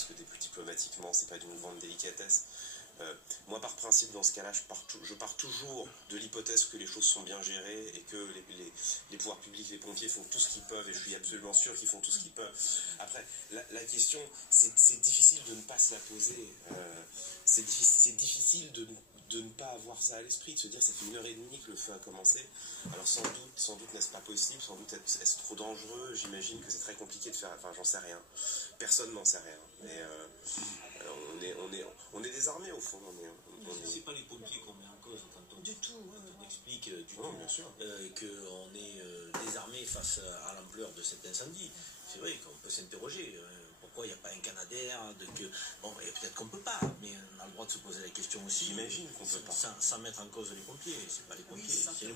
parce que diplomatiquement, c'est pas d'une grande délicatesse. Moi, par principe, dans ce cas-là, je pars toujours de l'hypothèse que les choses sont bien gérées et que les pouvoirs publics, les pompiers font tout ce qu'ils peuvent, et je suis absolument sûr qu'ils font tout ce qu'ils peuvent. Après, la question, c'est difficile de ne pas se la poser. C'est difficile de ne pas avoir ça à l'esprit, de se dire ça fait 1h30 que le feu a commencé. Alors sans doute n'est-ce pas possible, sans doute est-ce trop dangereux, j'imagine que c'est très compliqué de faire, enfin j'en sais rien, personne n'en sait rien, mais on est désarmés au fond. C'est pas les pompiers qu'on met en cause quand on, du tout, on explique qu'on est désarmé face à l'ampleur de cet incendie. C'est vrai qu'on peut s'interroger. Pourquoi il n'y a pas un Canadair bon, et peut-être qu'on ne peut pas, mais on a le droit de se poser la question aussi. J'imagine qu'on peut pas. Sans mettre en cause les pompiers, c'est pas les pompiers, c'est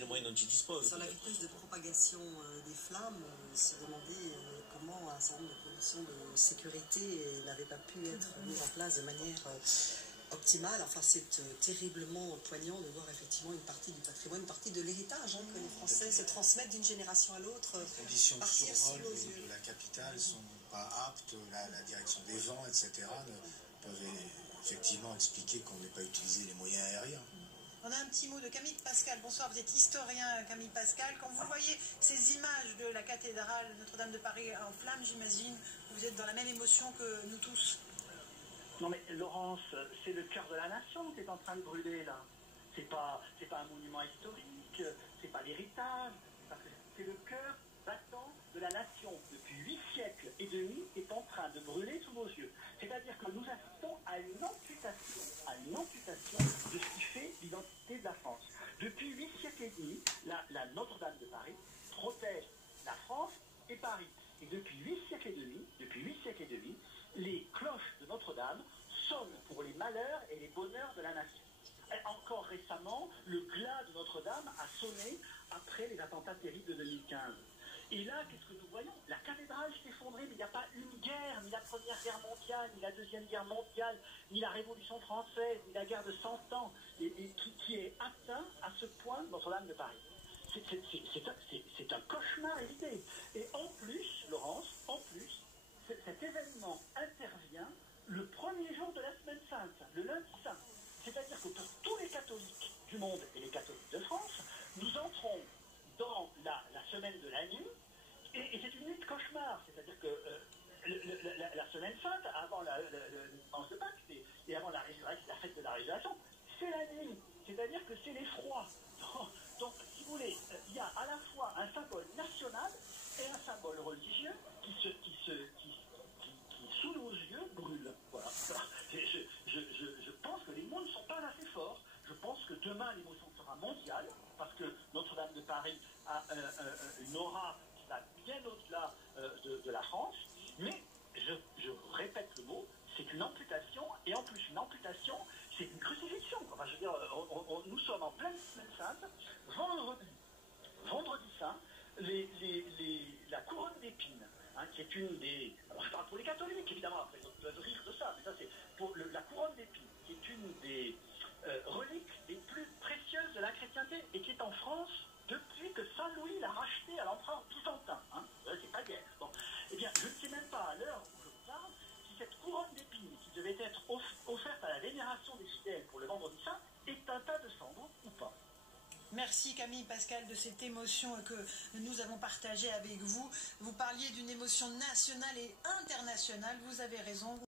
le moyen dont ils disposent. Sur la vitesse de propagation des flammes, se demander comment un certain nombre de conditions de sécurité n'avaient pas pu être mises en place de manière optimale. Enfin, c'est terriblement poignant de voir effectivement une partie du patrimoine, une partie de l'héritage que les Français se transmettent d'une génération à l'autre. Les conditions de survol de la capitale sont pas aptes, la direction des vents, etc. peuvent effectivement expliquer qu'on n'ait pas utilisé les moyens aériens. On a un petit mot de Camille Pascal. Bonsoir, vous êtes historien, Camille Pascal. Quand vous voyez ces images de la cathédrale Notre-Dame de Paris en flammes, j'imagine, vous êtes dans la même émotion que nous tous. Non mais Laurence, c'est le cœur de la nation qui est en train de brûler là. C'est pas un monument historique, c'est pas l'héritage, c'est le cœur battant de la nation. Depuis 8 siècles et demi est en train de brûler sous nos yeux. C'est-à-dire que nous assistons à une amputation de ce qui fait l'identité de la France. Depuis 8 siècles et demi, la Notre-Dame de Paris protège la France et Paris. Et depuis 8 siècles et demi, les cloches de Notre-Dame sonnent pour les malheurs et les bonheurs de la nation. Et encore récemment, le glas de Notre-Dame a sonné après les attentats terribles de 2015. Et là, qu'est-ce que nous voyons? La cathédrale s'est effondrée, mais il n'y a pas une guerre, ni la Première Guerre mondiale, ni la Deuxième Guerre mondiale, ni la Révolution française, ni la guerre de 100 ans, qui est atteint à ce point Notre-Dame de Paris. C'est un cauchemar évité. Et en plus, Laurence, cet événement intervient le premier jour de la semaine sainte, le lundi saint. C'est-à-dire que pour tous les catholiques du monde et les catholiques de France, nous entrons dans la semaine de la nuit, et c'est une nuit de cauchemar. C'est-à-dire que la semaine sainte, avant le dimanche de Pâques, et avant la fête de la résurrection, c'est la nuit. C'est-à-dire que c'est l'effroi. Donc, si vous voulez, il y a à la fois un symbole national et un symbole religieux qui sous nos yeux, brûle. Voilà. Je pense que les mots ne sont pas assez forts. Je pense que demain, l'émotion sera mondiale, parce que Notre-Dame de Paris a une aura qui va bien au-delà de la France. Mais, je répète le mot, c'est une amputation, et en plus, une amputation, c'est une crucifixion. Enfin, je veux dire, nous sommes en pleine semaine sainte, vendredi saint, la couronne d'épines, qui est une des... Alors, je parle pour les catholiques, évidemment, après, ils peuvent rire de ça, mais ça, c'est pour la couronne d'épines, qui est une des reliques les plus précieuses de la chrétienté, et qui est en France depuis que Saint Louis l'a rachetée à l'empereur Byzantin. C'est pas guère. Bon. Eh bien, je ne sais même pas, à l'heure où je vous parle, si cette couronne d'épines, qui devait être offerte à la vénération des fidèles pour le vendredi saint, est un tas de cendres ou pas. Merci Camille Pascal de cette émotion que nous avons partagée avec vous. Vous parliez d'une émotion nationale et internationale, vous avez raison.